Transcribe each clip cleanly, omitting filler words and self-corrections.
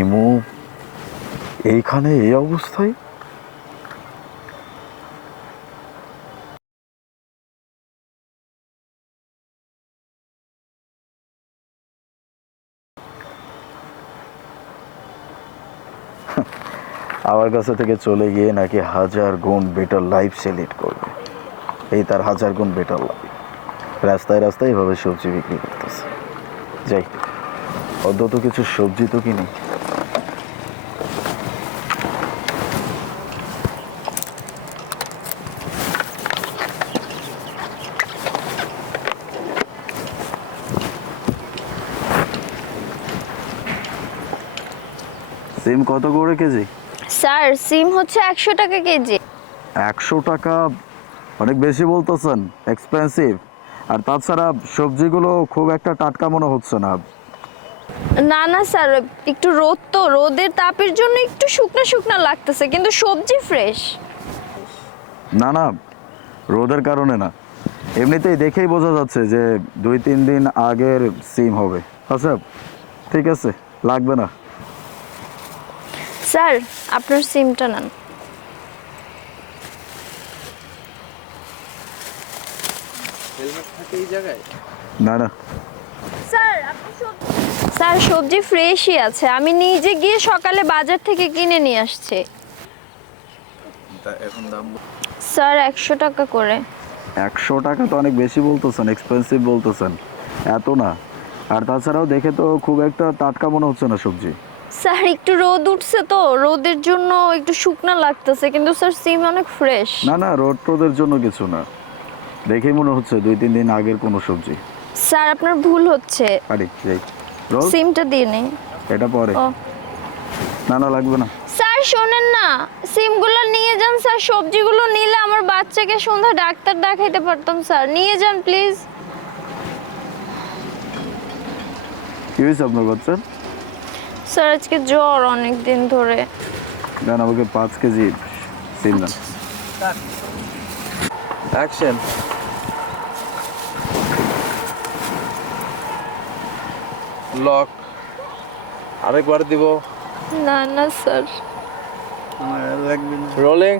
ইমু এইখানে এই অবস্থায়? আমার কাছে থেকে চলে গিয়ে নাকি 1000 গুণ বেটার লাইফ সিলেক্ট করবে। এই তার 1000 গুণ বেটার লাইফ। রাস্তায় রাস্তায় এভাবে সবজি বিক্রি করতেছে। যাই, অন্তত কিছু সবজি তো কিনি। সিম কত করে কেজি? স্যার সিম হচ্ছে 100 টাকা কেজি। 100 টাকা অনেক বেশি বলতেছেন, এক্সপেন্সিভ। আর তাছাড়া সবজিগুলো খুব একটা টাটকা মনে হচ্ছে না। না না স্যার, একটু রোদ তো, রোদের তাপের জন্য একটু শুকনা শুকনা লাগতেছে, কিন্তু সবজি ফ্রেশ। না না, রোদের কারণে না, এমনিতেই দেখেই বোঝা যাচ্ছে যে 2-3 দিন আগের সিম হবে। আচ্ছা ঠিক আছে, লাগবে না। স্যার আপনার সিমটা নেন। হেলমেট থাকে এই জায়গায়? না না, স্যার সবজি ফ্রেশই আছে, আমি নিজে গিয়ে সকালে বাজার থেকে কিনে নিয়ে আসছি। এখন দাম স্যার 100 টাকা করে। 100 টাকা তো অনেক বেশি বলতেছেন, এক্সপেন্সিভ বলতেছেন, এত না। আর তাছাড়াও দেখে তো খুব একটা টাটকা মনে হচ্ছে না সবজি। স্যার একটু রোদ উঠছে তো, রোদের জন্য একটু শুকনা লাগতেছে, কিন্তু স্যার সিম অনেক ফ্রেশ। না না, রোদের জন্য কিছু না, দেখেই মনে হচ্ছে 2-3 দিন আগের কোনো সবজি। স্যার আপনার ভুল হচ্ছে, আরে যাই, রোল সিমটা দিয়ে নেই। এটা পরে। ও না না, লাগবে না। স্যার শোনেন না, সিমগুলো নিয়ে যান স্যার, সবজিগুলো নিলে আমার বাচ্চাকে সন্ধ্যা ডাক্তার দেখাইতে পারতাম স্যার, নিয়ে যান প্লিজ। কি হয়েছে আপনার বাচ্চার? স্যার আজকে জ্বর অনেক দিন ধরে। দেন আমাকে 5 কেজি সিম দেন। অ্যাকশন। লক। আরেকবার দিব। না না স্যার। রোলিং।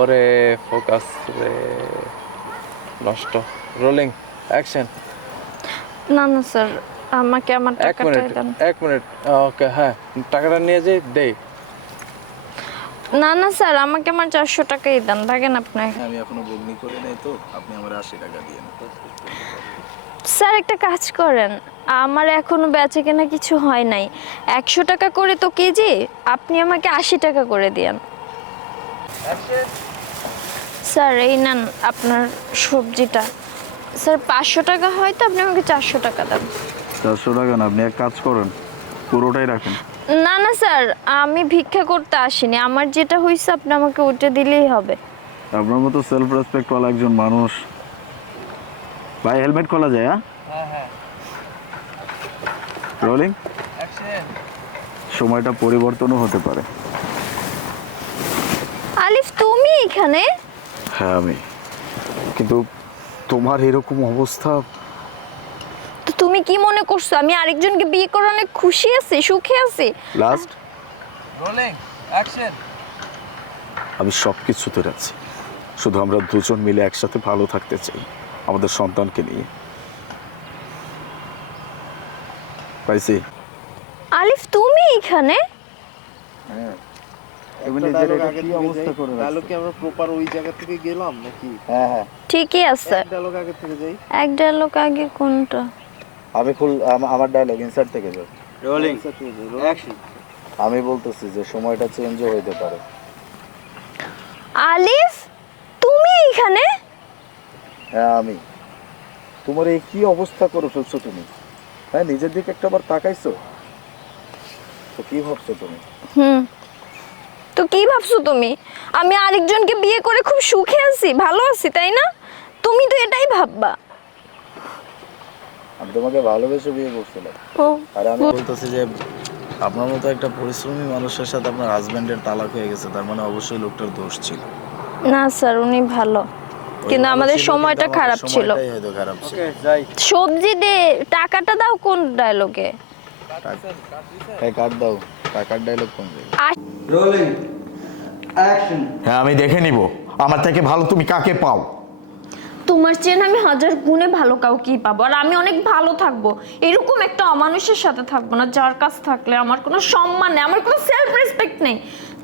ওরে ফোকাস রে, নষ্ট। Rolling, action. না না স্যার, আমাকে আমার এক টাকাটা মিনিট, দেন। এক মিনিট। ওকে, হ্যাঁ টাকাটা নিয়ে যাই, দেই। না না স্যার, আমাকে আমার 400 টাকাই দেন, থাকেন আপনি। আমি এখনো বগনি করি নাই তো, আপনি আমার 80 টাকা দিয়ে নেন। স্যার একটা কাজ করেন, আমার এখনো বেচা কেনা কিছু হয় নাই, 100 টাকা করে তো কেজি, আপনি আমাকে 80 টাকা করে দিয়েন। স্যার এই নেন আপনার সবজিটা। স্যার 500 টাকা হয় তো, আপনি আমাকে 400 টাকা দেন। 400 টাকা না, আপনি এক কাজ করেন, পুরোটাই রাখেন। না না স্যার, আমি ভিক্ষা করতে আসিনি, আমার যেটা হয়েছে আপনি আমাকে ওইটা দিলেই হবে। আপনার মতো সেলফ রেসপেক্ট ওয়ালা একজন মানুষ। ভাই হেলমেট খোলা যায়? হ্যাঁ, রোলিং। অ্যাকশন। সময়টা পরিবর্তনও হতে পারে। আলিফ তুমি এখানে? হ্যাঁ আমি, কিন্তু তোমার এরকম অবস্থা। তো তুমি কি মনে করছো আমি আরেকজনকে বিয়ে করে অনেক খুশি আছি, সুখে আছি? লাস্ট। Rolling, action. আমি সব কিছুতে রাখছি, শুধু আমরা দুজন মিলে একসাথে ভালো থাকতে চাই, আমাদের সন্তানকে নিয়ে। পাইছি। আলিফ তুমি এখানে? আমরা প্রপার ওই জায়গা থেকে গেলাম নাকি? হ্যাঁ, ঠিকই আছে। ডায়লগ আগে থেকে যাই। এক ডায়লগ আগে কোনটা? আমি আমার ডায়লগ ইনসার্ট থেকে যাও। Rolling, action. আমি বলতেছি যে সময়টা চেঞ্জও হইতে পারে। আলিফ তুমি এখানে? হ্যাঁ আমি। তোমার এই কি অবস্থা করে ফেলছো তুমি? হ্যাঁ, নিজের দিকে একটাবার তাকাইছো তো? কি ভাবছো তুমি? তো কি ভাবছো তুমি? আমি আরেকজনকে বিয়ে করে খুব সুখে আছি, ভালো আছি, তাই না? তুমি তো এটাই ভাববা। আমি তোমাকে ভালোবেসে বিয়ে করছিলাম। ও আর আমি বলতেছি যে আপনার মতো একটা পরিশ্রমী মানুষের সাথে আপনার হাজবেন্ডের তালাক হয়ে গেছে, তার মানে অবশ্যই লোকটার দোষ ছিল। না স্যার, উনি ভালো, কিন্তু আমাদের সময়টা খারাপ ছিল। সময়টাই হয়তো খারাপ ছিল। ওকে, যাই। সবজি দে, টাকাটা দাও কোন ডায়লগে? কাট দাও, টাকার ডায়লগ কোন জায়গায়? Rolling action. হ্যাঁ আমি দেখে নিব আমার থেকে ভালো তুমি কাকে পাও। তোমার চেয়ে আমি হাজার গুণে ভালো কাউকেই পাবো, আর আমি অনেক ভালো থাকবো। এরকম একটা অমানুষের সাথে থাকবো না, যার কাছ থাকলে আমার কোনো সম্মান নেই, আমার কোনো সেলফ রেসপেক্ট নেই।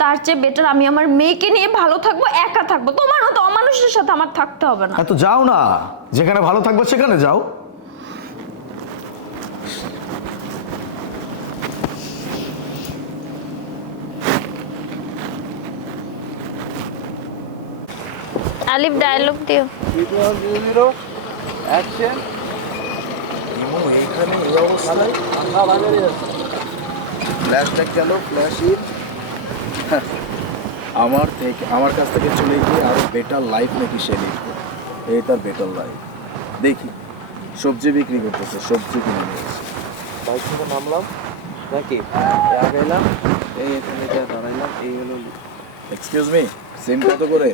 তার চেয়ে বেটার আমি আমার মেয়েকে নিয়ে ভালো থাকবো, একা থাকবো। তোমার মতো অমানুষের সাথে আমার থাকতে হবে না। হ্যাঁ তো যাও না, যেখানে ভালো থাকবে সেখানে যাও। আলিফ ডায়লগ দিও। 3 অ্যাকশন। এখানে এই অবস্থায় আমরা বাজারে যাচ্ছি। ফ্ল্যাশব্যাক গেল, ফ্ল্যাশ ইট। আমার কাছ থেকে চলে গিয়ে আরো বেটার লাইফ নাকি সে লিড করবে। এই তার বেটার লাইফ। দেখি সবজি বিক্রি করতেছে, সবজি কিনে নিয়ে এসে। বাইক থেকে নামলাম নাকি আগাইলাম, এই এখানে যা দাঁড়াইলাম, এই হলো এক্সকিউজ মি, সিম কত করে?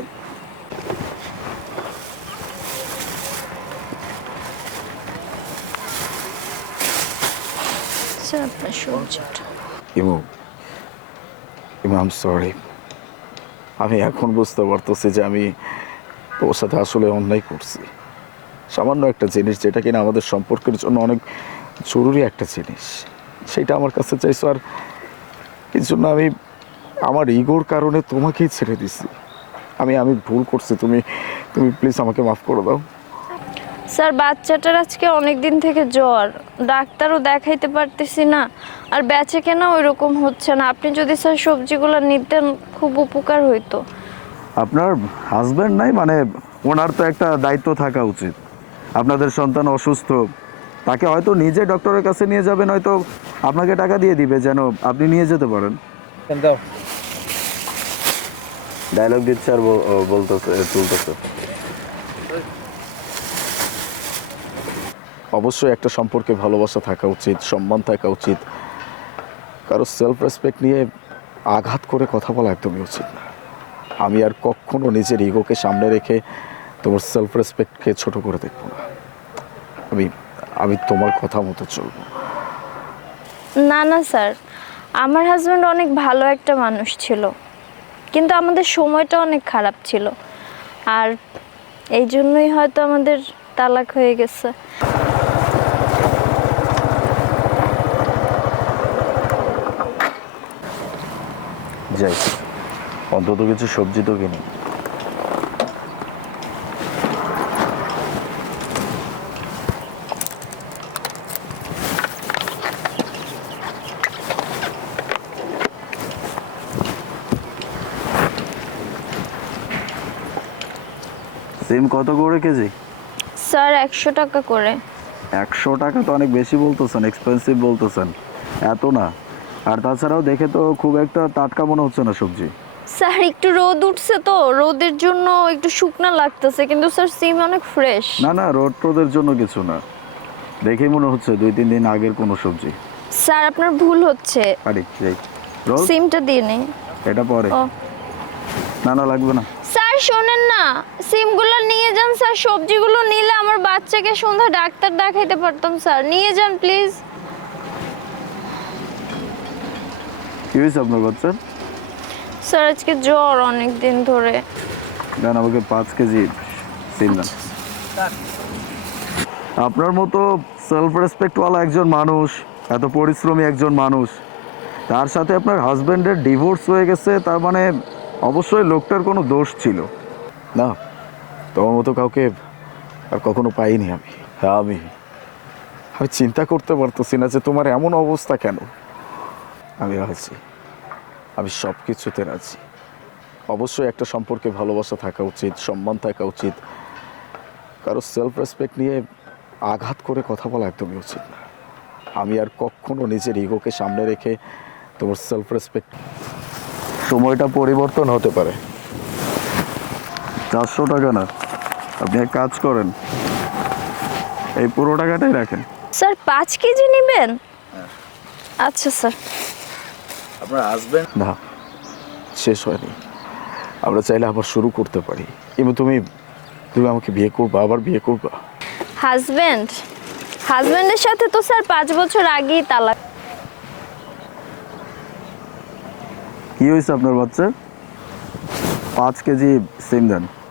স্যার আপনার সবজিটা। ইমু, আই এম সরি। আমি এখন বুঝতে পারতেছি যে আমি তোর সাথে আসলে অন্যায় করছি। সামান্য একটা জিনিস যেটা কিনা আমাদের সম্পর্কের জন্য অনেক জরুরি একটা জিনিস, সেটা আমার কাছে চাইছো, আর এই জন্য আমি আমার ইগোর কারণে তোমাকেই ছেড়ে দিছি। আমি ভুল করছি, তুমি প্লিজ আমাকে মাফ করে দাও। স্যার বাচ্চাটার আজকে অনেক দিন থেকে জ্বর, ডাক্তারও দেখাইতে পারতেছি না, আর বেচে কেনা ওই রকম হচ্ছে না। আপনি যদি স্যার সবজিগুলো নিতেন খুব উপকার হইতো। আপনার হাজব্যান্ড নাই মানে ওনার তো একটা দায়িত্ব থাকা উচিত। আপনাদের সন্তান অসুস্থ, তাকে হয়তো নিজে ডক্টরের কাছে নিয়ে যাবেন, হয়তো আপনাকে টাকা দিয়ে দিবে যেন আপনি নিয়ে যেতে পারেন। দাও। ডায়লগ দিচ্ছে আর বলতেছে, তুলতেছে। অবশ্যই একটা সম্পর্কে ভালোবাসা থাকা উচিত, সম্মান থাকা উচিত। কারো সেলফ রেসপেক্ট নিয়ে আঘাত করে কথা বলা একদমই উচিত না। আমি আর কখনো নিজের ইগোকে সামনে রেখে তোমার সেলফ রেসপেক্টকে ছোট করে দেখব না। আমি তোমার কথা মতো চলবো। না না স্যার, আমার হাজব্যান্ড অনেক ভালো একটা মানুষ ছিল, কিন্তু আমাদের সময়টা অনেক খারাপ ছিল, আর এই জন্যই হয়তো আমাদের তালাক হয়ে গেছে। যাই, অন্তত কিছু সবজি তো কিনি। সিম কত করে কেজি? স্যার 100 টাকা করে। 100 টাকা তো অনেক বেশি বলতেছেন, এক্সপেন্সিভ বলতেছেন। এত না, আর তাছাড়াও দেখে তো খুব একটা টাটকা মনে হচ্ছে না সবজি। স্যার একটু রোদ উঠছে তো, রোদের জন্য একটু শুকনা লাগতেছে, কিন্তু স্যার সিম অনেক ফ্রেশ। না না, রোদের জন্য কিছু না, দেখেই মনে হচ্ছে 2-3 দিন আগের কোনো সবজি। স্যার আপনার ভুল হচ্ছে, আরে যাই, রোজ সিমটা দিয়ে নেই। এটা পরে। ও না না, লাগবে না। স্যার শোনেন না, সিমগুলো নিয়ে যান স্যার। সবজিগুলো নিলে আমার বাচ্চাকে সন্ধ্যা ডাক্তার দেখাইতে পারতাম স্যার। নিয়ে যান প্লিজ। কি হয়েছে আপনার বাচ্চার? স্যার আজকে জ্বর অনেক দিন ধরে। দেন আমাকে 5 কেজি সিম দেন। আপনার মতো সেলফ রেসপেক্টওয়ালা একজন মানুষ, এত পরিশ্রমী একজন মানুষ, তার সাথে আপনার হাজব্যান্ডের ডিভোর্স হয়ে গেছে, তার মানে অবশ্যই লোকটার কোনো দোষ ছিল না। তোমার মতো কাউকে আর কখনো পাইনি আমি। হ্যাঁ, আমি চিন্তা করতে পারতেছি না যে তোমার এমন অবস্থা কেন। আমি রাজি, আমি সব কিছুতে রাজি। অবশ্যই একটা সম্পর্কে ভালোবাসা থাকা উচিত, সম্মান থাকা উচিত। কারো সেলফ রেসপেক্ট নিয়ে আঘাত করে কথা বলা একদমই উচিত না। আমি আর কখনো নিজের ইগোকে সামনে রেখে তোমার সেলফ রেসপেক্ট। সময়টা পরিবর্তন হতে পারে। 400 টাকা না, আপনি এক কাজ করেন, এই পুরো টাকাটাই রাখেন। স্যার 5 কেজি নেবেন? আচ্ছা স্যার। আপনার হাজবেন্ড না, শেষ হয়নি, আমরা চাইলে আবার শুরু করতে পারি। কিন্তু তুমি আমাকে বিয়ে করবা, আবার বিয়ে করবা? হাজবেন্ডের সাথে তো স্যার 5 বছর আগেই তালাক। কি হয়েছে আপনার বাচ্চা? 5 কেজি সিম দেন।